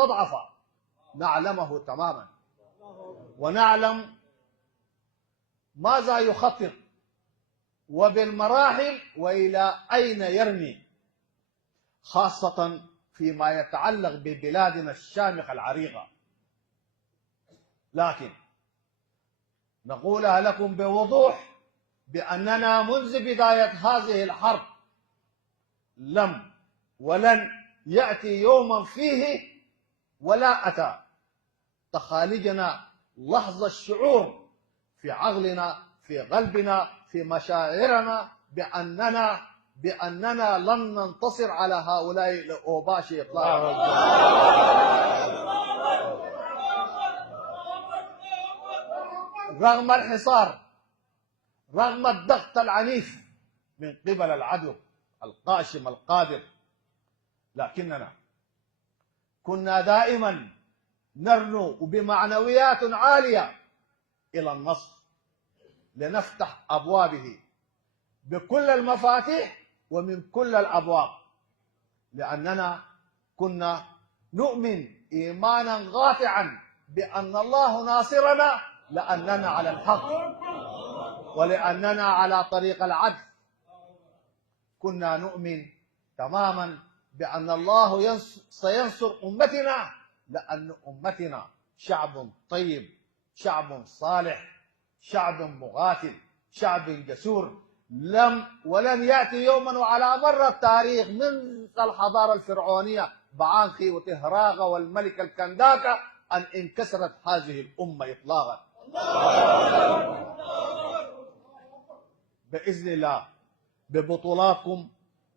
المستضعفة نعلمه تماما، ونعلم ماذا يخطط وبالمراحل وإلى أين يرمي، خاصة فيما يتعلق ببلادنا الشامخة العريقة. لكن نقولها لكم بوضوح بأننا منذ بداية هذه الحرب لم ولن يأتي يوما فيه ولا أتى تخالجنا لحظة الشعور في عقلنا في قلبنا في مشاعرنا بأننا لن ننتصر على هؤلاء الأوباش إطلاقا. رغم الحصار، رغم الضغط العنيف من قبل العدو القاشم القادر، لكننا كنا دائما نرنو بمعنويات عالية إلى النصر لنفتح أبوابه بكل المفاتيح ومن كل الأبواب، لأننا كنا نؤمن إيمانا قاطعا بأن الله ناصرنا، لأننا على الحق ولأننا على طريق العدل. كنا نؤمن تماما بأن الله سينصر أمتنا، لأن أمتنا شعب طيب، شعب صالح، شعب مقاتل، شعب جسور. ولن يأتي يوما وعلى مر التاريخ من الحضارة الفرعونية بعانخي وتهراغ والملك الكنداكا أن انكسرت هذه الأمة إطلاقا. بإذن الله ببطولاتكم،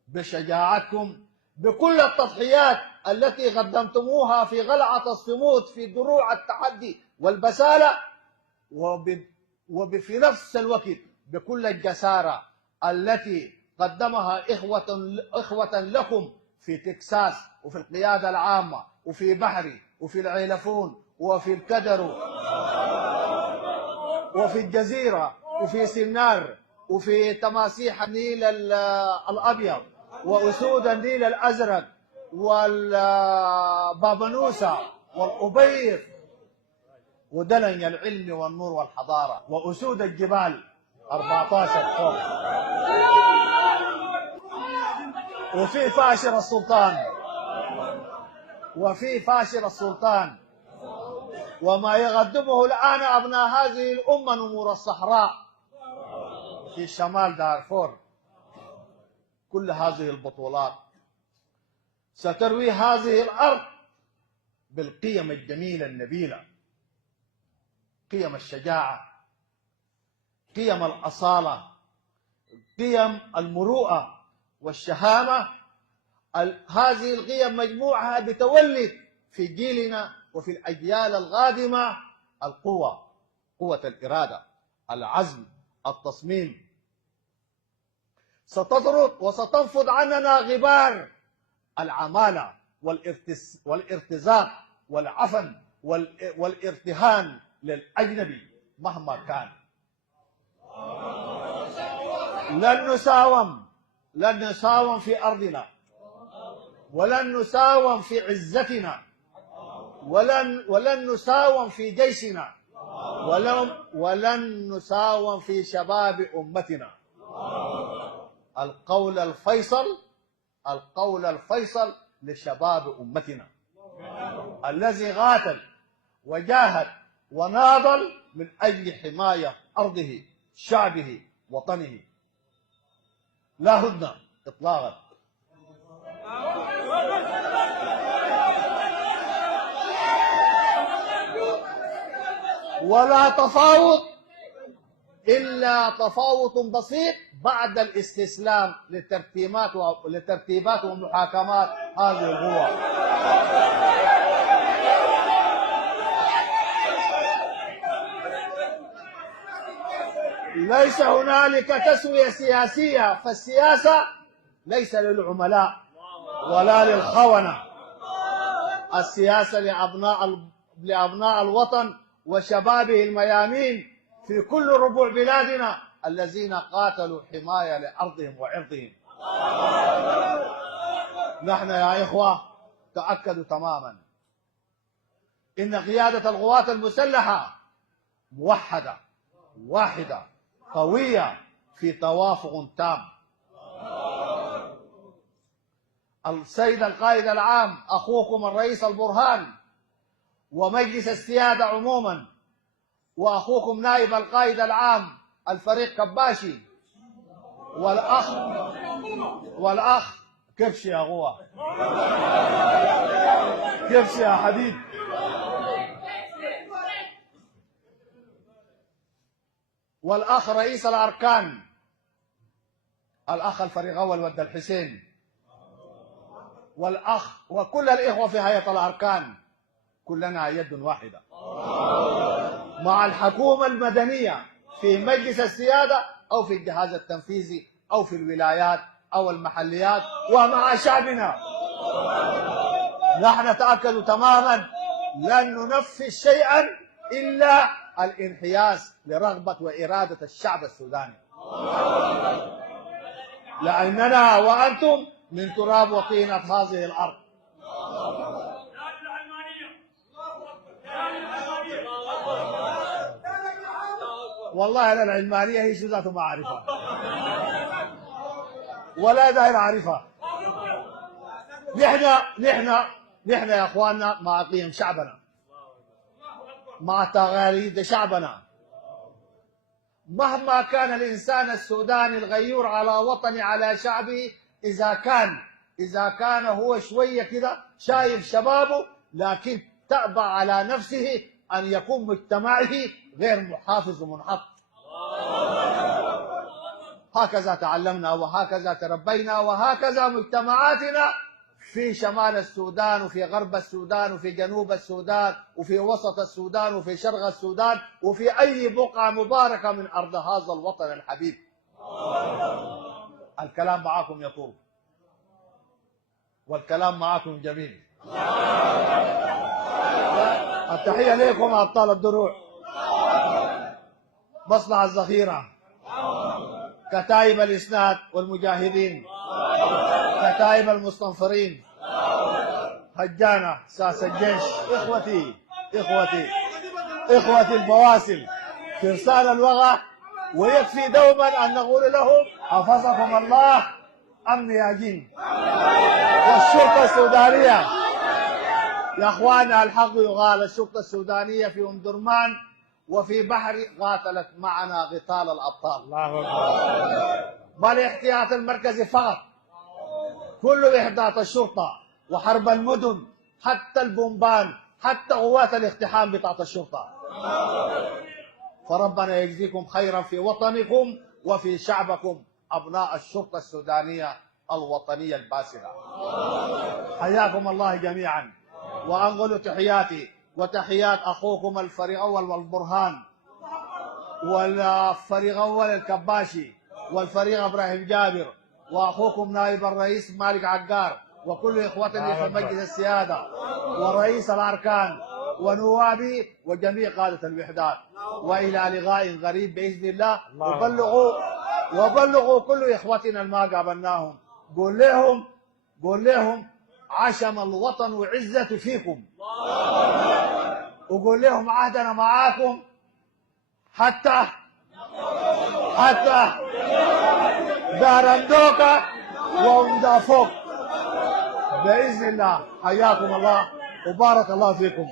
بشجاعتكم، بكل التضحيات التي قدمتموها في قلعة الصمود في دروع التحدي والبسالة، وفي نفس الوقت بكل الجسارة التي قدمها إخوة لكم في تكساس وفي القيادة العامة وفي بحري وفي العيلفون وفي الكدر وفي الجزيرة وفي سنار وفي تماسيح النيل الأبيض وأسود النيل الأزرق والبابنوسة والأبيض ودلن العلم والنور والحضارة وأسود الجبال 14 فوق، وفي فاشر السلطان وما يقدمه الآن أبناء هذه الأمة نمور الصحراء في شمال دارفور. كل هذه البطولات ستروي هذه الأرض بالقيم الجميلة النبيلة، قيم الشجاعة، قيم الأصالة، قيم المروءة والشهامة. هذه القيم مجموعها بتولد في جيلنا وفي الأجيال القادمة القوة، قوة الإرادة، العزم، التصميم. ستطرد وستنفض عننا غبار العمالة والارتزاق والعفن والارتهان للأجنبي مهما كان. لن نساوم في أرضنا، ولن نساوم في عزتنا، ولن نساوم في جيشنا، ولن نساوم في شباب أمتنا. القول الفيصل لشباب أمتنا الذي قاتل وجاهد وناضل من أجل حماية أرضه، شعبه، وطنه. لا هدنة إطلاقا. ولا تفاوض إلا تفاوض بسيط بعد الاستسلام لترتيبات ومحاكمات هذه القوى. ليس هنالك تسوية سياسية، فالسياسة ليس للعملاء ولا للخونة. السياسة لأبناء الوطن وشبابه الميامين في كل ربوع بلادنا الذين قاتلوا حماية لأرضهم وعرضهم. نحن يا إخوة تأكدوا تماما إن قيادة القوات المسلحة موحدة واحدة قوية في توافق تام. السيد القائد العام أخوكم الرئيس البرهان ومجلس السيادة عموما، وأخوكم نائب القائد العام الفريق كباشي، والأخ كبشي يا غوا، كبشي يا حبيب، والأخ رئيس الأركان الأخ الفريق أول ود الحسين، والأخ وكل الإخوة في هيئة الأركان، كلنا يد واحدة مع الحكومة المدنية في مجلس السيادة أو في الجهاز التنفيذي أو في الولايات أو المحليات، ومع شعبنا. نحن نتأكد تماما لن ننفذ شيئا إلا الانحياز لرغبة وإرادة الشعب السوداني، لأننا وأنتم من تراب وطينة هذه الأرض. والله أنا العلمانية هي شو ذاته ما أعرفها ولا داير أعرفها. نحن يا أخواننا مع قيم شعبنا، مع تقاليد شعبنا. مهما كان الإنسان السوداني الغيور على وطني على شعبه، إذا كان هو شوية كده شايف شبابه، لكن تأبى على نفسه أن يكون مجتمعه غير محافظ ومنحط. هكذا تعلمنا وهكذا تربينا وهكذا مجتمعاتنا في شمال السودان وفي غرب السودان وفي جنوب السودان وفي وسط السودان وفي شرق السودان وفي أي بقعة مباركة من أرض هذا الوطن الحبيب. الكلام معكم يطول والكلام معكم جميل. التحية لكم أبطال الدروع، مصنع الذخيرة، كتائب الإسناد والمجاهدين، كتائب المستنصرين، هجانة، ساس الجيش، إخوتي البواسل، فرسان الوغى. ويكفي دوما أن نقول لهم حفظكم الله، أمن يا جن. والشرطة السودانية يا أخوانا، الحق يقال، الشرطة السودانية في أم درمان وفي بحر قاتلت معنا قتال الأبطال. الله أكبر. ما الاحتياط المركزي فقط، كل إحداث الشرطة وحرب المدن، حتى البومبان، حتى قوات الاقتحام بتاعت الشرطة. فربنا يجزيكم خيرا في وطنكم وفي شعبكم، أبناء الشرطة السودانية الوطنية الباسلة. حياكم الله جميعا، وأنقل تحياتي وتحيات أخوكم الفريق أول والبرهان، والفريق أول الكباشي، والفريق إبراهيم جابر، وأخوكم نائب الرئيس مالك عقار، وكل إخوتنا في مجلس السيادة ورئيس الأركان ونوابي وجميع قادة الوحدات. وإلى لقاء قريب بإذن الله. وبلغوا كل إخوتنا الما قابلناهم، قول لهم عشم الوطن وعزة فيكم، وقول لهم عهدنا معاكم حتى دارندوكا ومدافوك بإذن الله. حياكم الله وبارك الله فيكم.